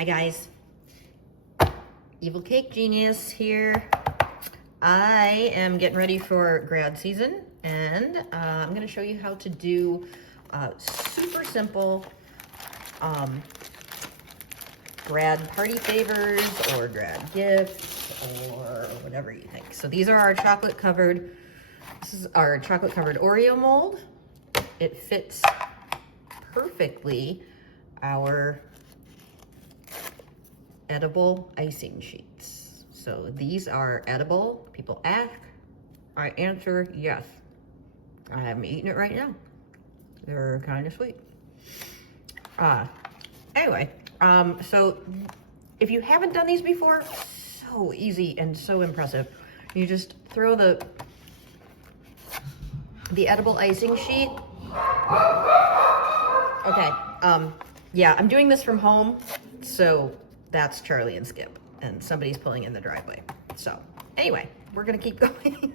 Hi guys, Evil Cake Genius here. I am getting ready for grad season and I'm going to show you how to do super simple grad party favors or grad gifts or whatever you think. So these are our chocolate covered, this is our chocolate covered Oreo mold. It fits perfectly our edible icing sheets. So these are edible. People ask, I answer yes. I am eating it right now. They're kind of sweet. Anyway, so if you haven't done these before, so easy and so impressive. You just throw the edible icing sheet. Okay, yeah, I'm doing this from home, so that's Charlie and Skip, and somebody's pulling in the driveway. So anyway, we're gonna keep going.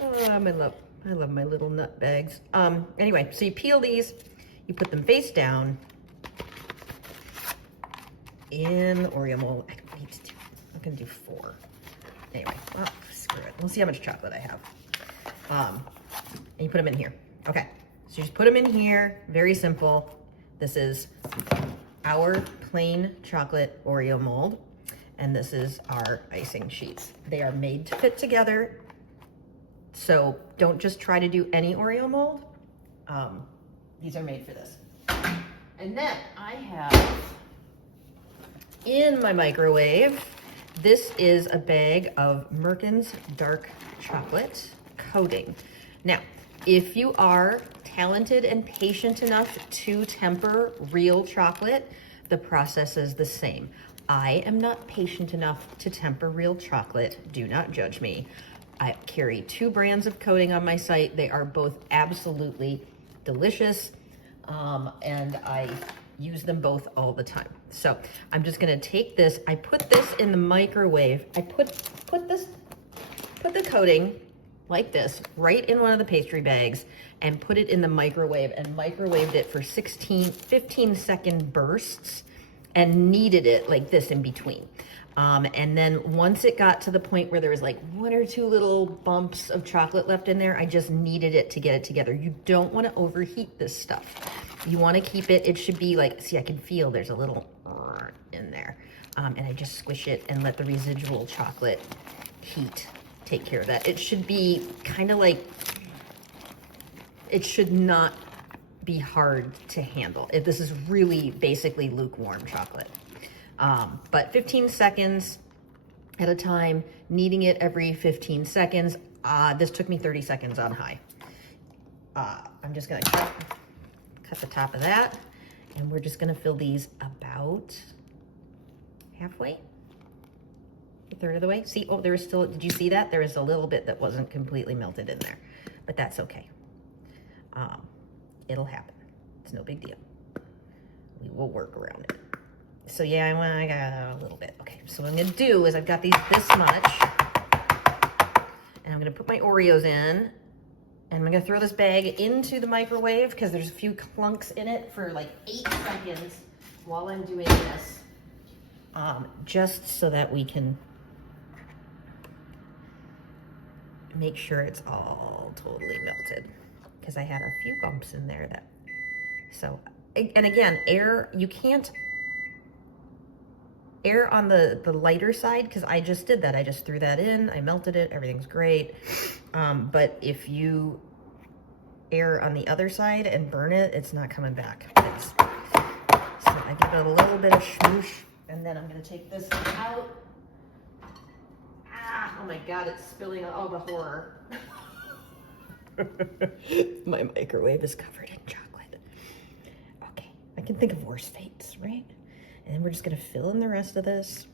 Oh, I love my little nut bags. Anyway, so you peel these, you put them face down in the Oreo mold. I don't need to do, I'm gonna do 4. Anyway, well, screw it. We'll see how much chocolate I have. And you put them in here. Okay, so you just put them in here, very simple. This is our plain chocolate Oreo mold, and this is our icing sheets. They are made to fit together, so don't just try to do any Oreo mold. These are made for this. And then I have in my microwave, this is a bag of Merkin's dark chocolate coating. Now, if you are talented and patient enough to temper real chocolate, the process is the same. I am not patient enough to temper real chocolate. Do not judge me. I carry 2 brands of coating on my site. They are both absolutely delicious, and I use them both all the time. So I'm just gonna take this, I put this in the microwave. I put the coating like this right in one of the pastry bags and put it in the microwave and microwaved it for 15-second bursts and kneaded it like this in between. And then once it got to the point where there was like 1 or 2 little bumps of chocolate left in there, I just kneaded it to get it together. You don't want to overheat this stuff. You want to keep it, it should be like, see, I can feel there's a little in there. And I just squish it and let the residual chocolate heat take care of that. It should be kind of like, it should not be hard to handle. This is really basically lukewarm chocolate. But 15 seconds at a time, kneading it every 15 seconds. This took me 30 seconds on high. I'm just gonna cut the top of that, and we're just gonna fill these about halfway, a third of the way. See, oh, there is still, did you see that? There is a little bit that wasn't completely melted in there, but that's okay. It'll happen. It's no big deal. We will work around it. So yeah, I got a little bit. Okay, so what I'm gonna do is I've got these this much, and I'm gonna put my Oreos in, and I'm gonna throw this bag into the microwave because there's a few clunks in it for like 8 seconds while I'm doing this, just so that we can make sure it's all totally melted, because I had a few bumps in there that, so, and again, air, you can't air on the lighter side, because I just did that. I just threw that in, I melted it, everything's great. But if you air on the other side and burn it, it's not coming back. So I give it a little bit of smoosh, and then I'm gonna take this out. Oh my God, it's spilling, oh, the horror. My microwave is covered in chocolate. Okay, I can think of worse fates, right? And then we're just gonna fill in the rest of this.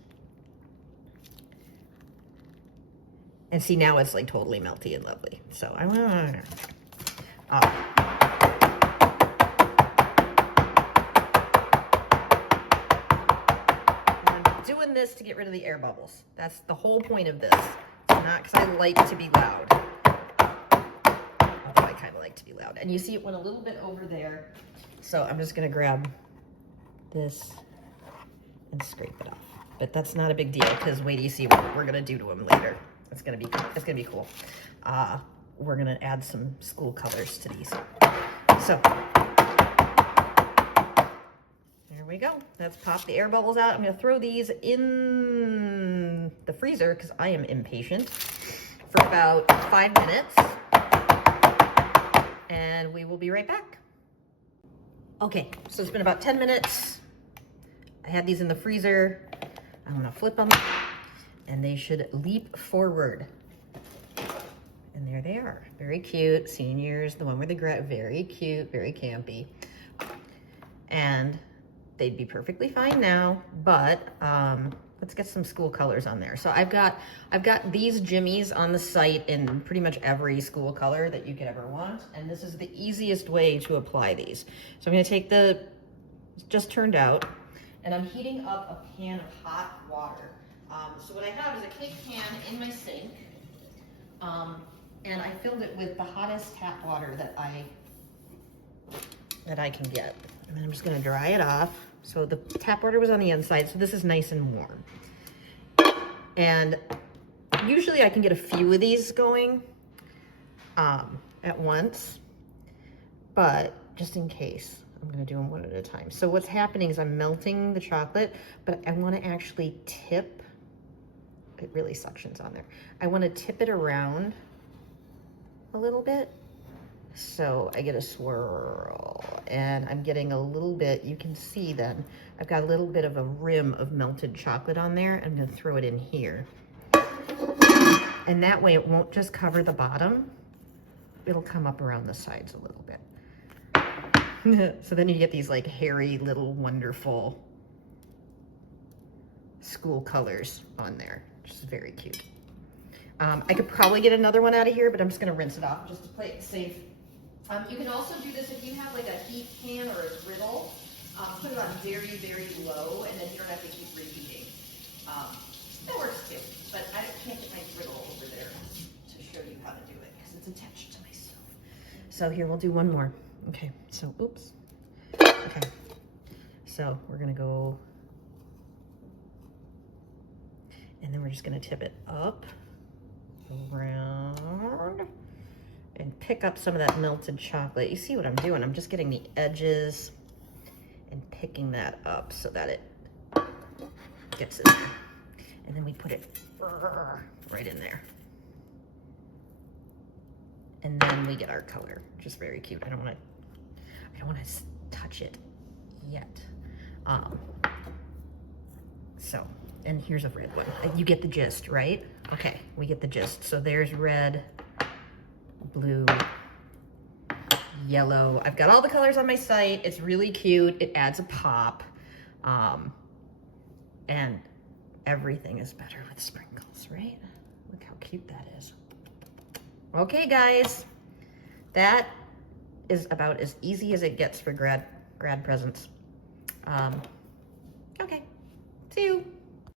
And see, now it's like totally melty and lovely. So I want I'm doing this to get rid of the air bubbles. That's the whole point of this. It's not because I like to be loud. Although I kind of like to be loud. And you see it went a little bit over there. So I'm just gonna grab this and scrape it off. But that's not a big deal because wait till you see what we're gonna do to them later. It's gonna be cool. We're gonna add some school colors to these. So there we go. Let's pop the air bubbles out. I'm gonna throw these in the freezer because I am impatient for about 5 minutes. And we will be right back. Okay, so it's been about 10 minutes. I had these in the freezer. I'm gonna flip them and they should leap forward. And there they are, very cute. Seniors, the one with the very cute, very campy. And they'd be perfectly fine now, but let's get some school colors on there. So I've got these jimmies on the site in pretty much every school color that you could ever want. And this is the easiest way to apply these. So I'm gonna take the, just turned out, and I'm heating up a pan of hot water. So what I have is a cake pan in my sink, and I filled it with the hottest tap water that I can get. And then I'm just gonna dry it off. So the tap water was on the inside, so this is nice and warm. And usually I can get a few of these going at once, but just in case, I'm gonna do them one at a time. So what's happening is I'm melting the chocolate, but I wanna actually tip, it really suctions on there. I wanna tip it around a little bit. So I get a swirl and I'm getting a little bit, you can see then, I've got a little bit of a rim of melted chocolate on there. I'm gonna throw it in here. And that way it won't just cover the bottom, it'll come up around the sides a little bit. So then you get these like hairy little wonderful school colors on there, which is very cute. I could probably get another one out of here, but I'm just gonna rinse it off just to play it safe. You can also do this if you have like a heat pan or a griddle. Put it on very, very low, and then you don't have to keep reheating. That works too, but I can't get my griddle over there to show you how to do it because it's attached to my stove. So here, we'll do one more. Okay, so oops. Okay, so we're gonna go, and then we're just gonna tip it up, around, and pick up some of that melted chocolate. You see what I'm doing? I'm just getting the edges and picking that up so that it gets in there. And then we put it right in there. And then we get our color, which is very cute. I don't want to touch it yet. So, and here's a red one. You get the gist, right? Okay, we get the gist. So there's red, blue, yellow. I've got all the colors on my site. It's really cute. It adds a pop. And everything is better with sprinkles, right? Look how cute that is. Okay, guys. That is about as easy as it gets for grad presents. Okay, see you.